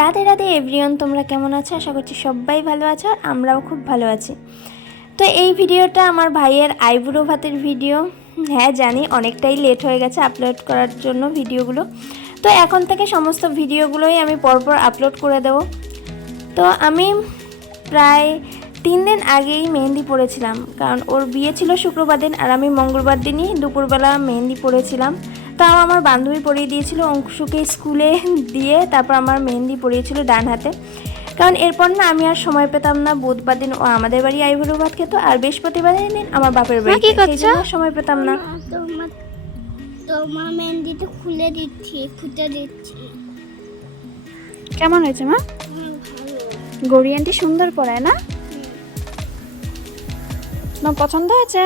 Radhe Radhe everyone, তোমরা কেমন আছো? আশা করছি সবাই ভালো আছো, আর আমরাও খুব ভালো আছি। তো এই ভিডিওটা আমার ভাইয়ের আইবুড়ো ভাতের ভিডিও। হ্যাঁ জানি অনেকটাই লেট হয়ে গেছে আপলোড করার জন্য ভিডিওগুলো, তো এখন থেকে সমস্ত ভিডিওগুলোই আমি পরপর আপলোড করে দেব। তো আমি প্রায় 3 দিন আগেই মেহেন্দি পড়েছিলাম, কারণ ওর বিয়ে ছিল শুক্রবার দিন আর আমি মঙ্গলবার দিনই দুপুরবেলা মেহেন্দি পড়েছিলাম। তাও আমার বান্ধবী পরিয়ে দিয়েছিল, অংশুকে স্কুলে দিয়ে তারপর আমার মেহেন্দি পরিয়েছিল ডান হাতে। কারণ এরপর না আমি আর সময় পেতাম না, বুধবার দিন ও আমাদের বাড়ি আইবুড়ো ভাত খেত আর বৃহস্পতিবার দিন আমার বাপের বাড়ি, সেই জন্য সময় পেতাম না। তোমার মেহেন্দিটা খুলে দিচ্ছি, ফুটে দিচ্ছি। কেমন হয়েছে মা? গৌরী আন্টি সুন্দর পড়ায় না? তোমার পছন্দ হয়েছে?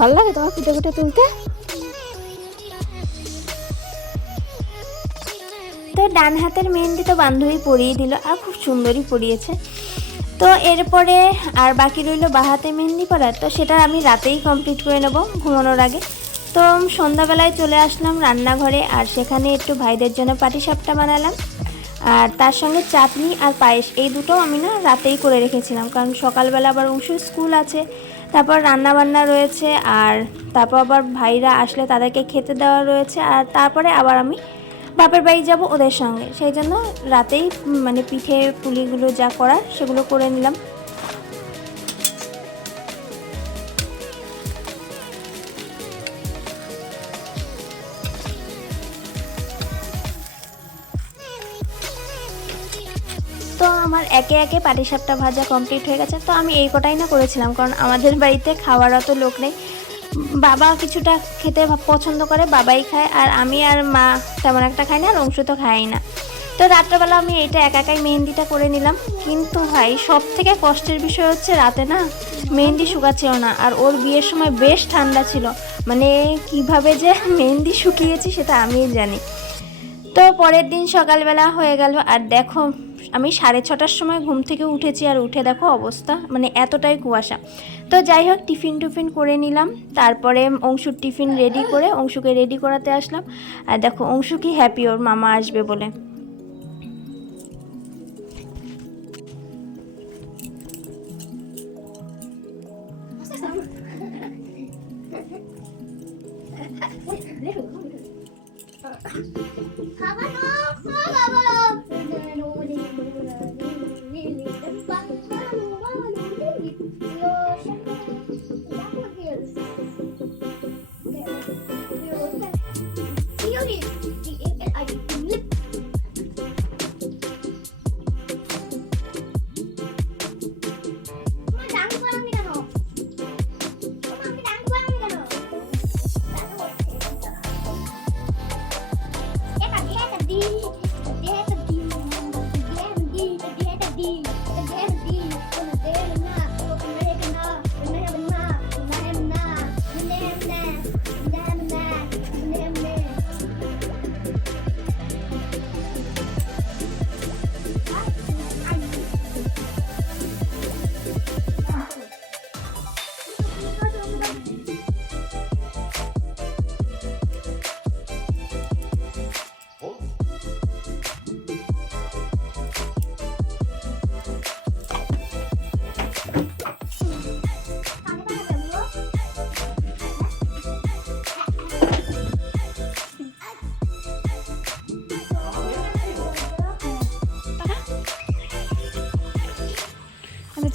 ভালো লাগে তোমার ফুটে ফুটে তুলতে? তো ডান হাতের মেহেন্দি তো বান্ধবী পরিয়ে দিল আর খুব সুন্দরই পরিয়েছে। তো এরপরে আর বাকি রইল বাঁ হাতে মেহেন্দি পরা, তো সেটা আমি রাতেই কমপ্লিট করে নেব ঘুমানোর আগে। তো সন্ধ্যাবেলায় চলে আসলাম রান্নাঘরে, আর সেখানে একটু ভাইদের জন্য পাটিসাপটা বানালাম, আর তার সঙ্গে চাটনি আর পায়েস, এই দুটো আমি না রাতেই করে রেখেছিলাম, কারণ সকালবেলা আবার অংশুর স্কুল আছে, তারপর রান্না বান্না রয়েছে, আর তারপর আবার ভাইরা আসলে তাদেরকে খেতে দেওয়া রয়েছে, আর তারপরে আবার আমি বাপের বাড়ি যাব ওদের সঙ্গে, সেই জন্য রাতেই মানে পিঠে পুলিগুলো যা করার সেগুলো করে নিলাম। তো আমার একে একে পাটিসাপটা ভাজা কমপ্লিট হয়ে গেছে। তো আমি এই কটাই না করেছিলাম, কারণ আমাদের বাড়িতে খাওয়ার অত লোক নেই, বাবা কিছুটা খেতে পছন্দ করে, বাবাই খায়, আর আমি আর মা তেমন একটা খাই না, আর অংশ তো খাই না। তো রাত্রেবেলা আমি এটা একাই মেহেন্দিটা করে নিলাম। কিন্তু ভাই সব থেকে কষ্টের বিষয় হচ্ছে রাতে না মেহেন্দি শুকাচ্ছিল না, আর ওর বিয়ের সময় বেশ ঠান্ডা ছিল, মানে কিভাবে যে মেহেন্দি শুকিয়েছি সেটা আমিই জানি। তো পরের দিন সকালবেলা হয়ে গেল, আর দেখো আমি 6:30টার সময় ঘুম থেকে উঠেছি, আর উঠে দেখো অবস্থা, মানে এতটাই কুয়াশা। তো যাই হোক টিফিন করে নিলাম, তারপরে অংশুর টিফিন রেডি করে অংশুকে রেডি করাতে আসলাম। আর দেখো অংশু কি হ্যাপি ওর মামা আসবে বলে।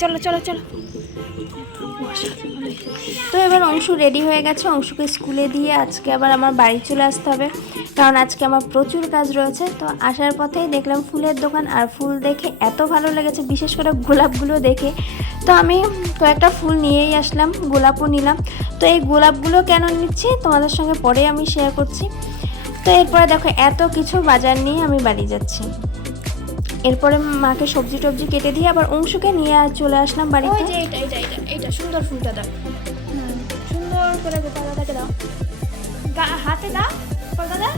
চলো চলো চলো। তো এবার অংশু রেডি হয়ে গেছে, অংশুকে স্কুলে দিয়ে আজকে আবার আমার বাড়ি চলে আসতে হবে, কারণ আজকে আমার প্রচুর কাজ রয়েছে। তো আসার পথেই দেখলাম ফুলের দোকান, আর ফুল দেখে এত ভালো লেগেছে, বিশেষ করে গোলাপগুলো দেখে। তো আমি কয়েকটা ফুল নিয়েই আসলাম, গোলাপও নিলাম। তো এই গোলাপগুলো কেন নিচ্ছি তোমাদের সঙ্গে পরে আমি শেয়ার করছি। তো এরপরে দেখো এত কিছু বাজার নিয়ে আমি বাড়ি যাচ্ছি। এরপরে মাকে সবজি টবজি কেটে দিয়ে আবার অংশুকে নিয়ে চলে আসলাম বাড়িতে। ওই যে এইটা সুন্দর ফুলটা দাও, সুন্দর করে গোপাল দাদাকে দাও, হাতে দাও গোপাল দাদা।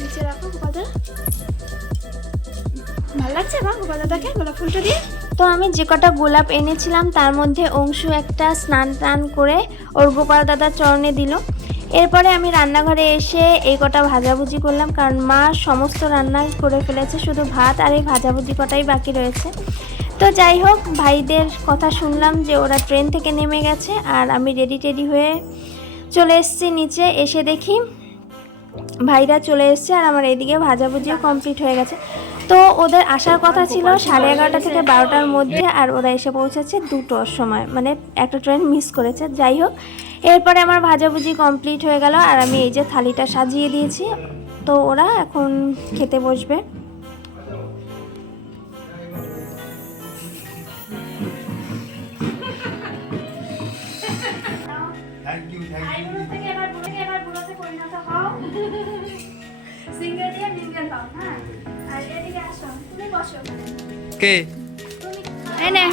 নিচে রাখো গোপাল দাদা। ভালো লাগছে মা গোপাল দাদাকে গোলাপ ফুলটা দিয়ে? তো আমি যে কটা গোলাপ এনেছিলাম তার মধ্যে অংশু একটা স্নান টান করে ওর গোপাল দাদার চরণে দিল। এরপরে আমি রান্নাঘরে এসে এই কটা ভাজাভুজি করলাম, কারণ মা সমস্ত রান্না করে ফেলেছে, শুধু ভাত আর এই ভাজাভুজি কটাই বাকি রয়েছে। তো যাই হোক, ভাইদের কথা শুনলাম যে ওরা ট্রেন থেকে নেমে গেছে, আর আমি রেডি টেডি হয়ে চলে এসেছি নিচে। এসে দেখি ভাইরা চলে এসছে আর আমার এদিকে ভাজাভুজিও কমপ্লিট হয়ে গেছে। তো ওদের আসার কথা ছিল 11:30 থেকে 12টার মধ্যে, আর ওরা এসে পৌঁছেছে 2টোর সময়, মানে একটা ট্রেন মিস করেছে। যাই হোক, এরপরে আমার ভাজাভুজি কমপ্লিট হয়ে গেল আর আমি এই যে থালিটা সাজিয়ে দিয়েছি। তো ওরা এখন খেতে বসবে। সিঙ্গেল দিয়ে মিঙ্গেল হও, হ্যাঁ। আর এদিকে আসো, তুমি বসো। কে? এই নে,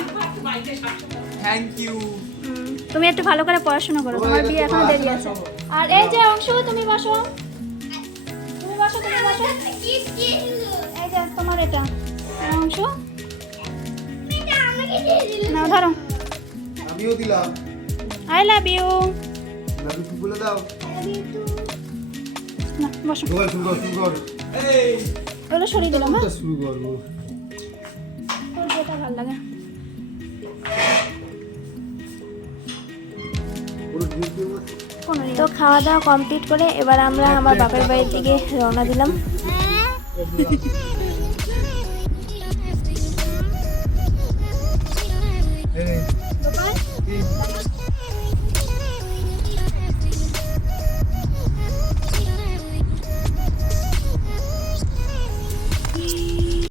থ্যাংক ইউ। তুমি একটু ভালো করে পড়াশোনা করো, তোমার বিয়ে এখনো দেরি আছে। আর এই যে অংশ, তুমি বসো, তুমি বসো, তুমি বসো। এই যে তোমার এটা অংশ, নাও ধরো। আমিও দিলাম। I love you. Love you বলে দাও। না বসো, শুরু কর। এই ওগুলো সরিয়ে দিলাম। হ্যাঁ, শুরু করব। তোর যেটা ভালো লাগে। তো খাওয়া দাওয়া কমপ্লিট করে এবার আমরা আমার বাপের বাড়ির দিকে রওনা দিলাম।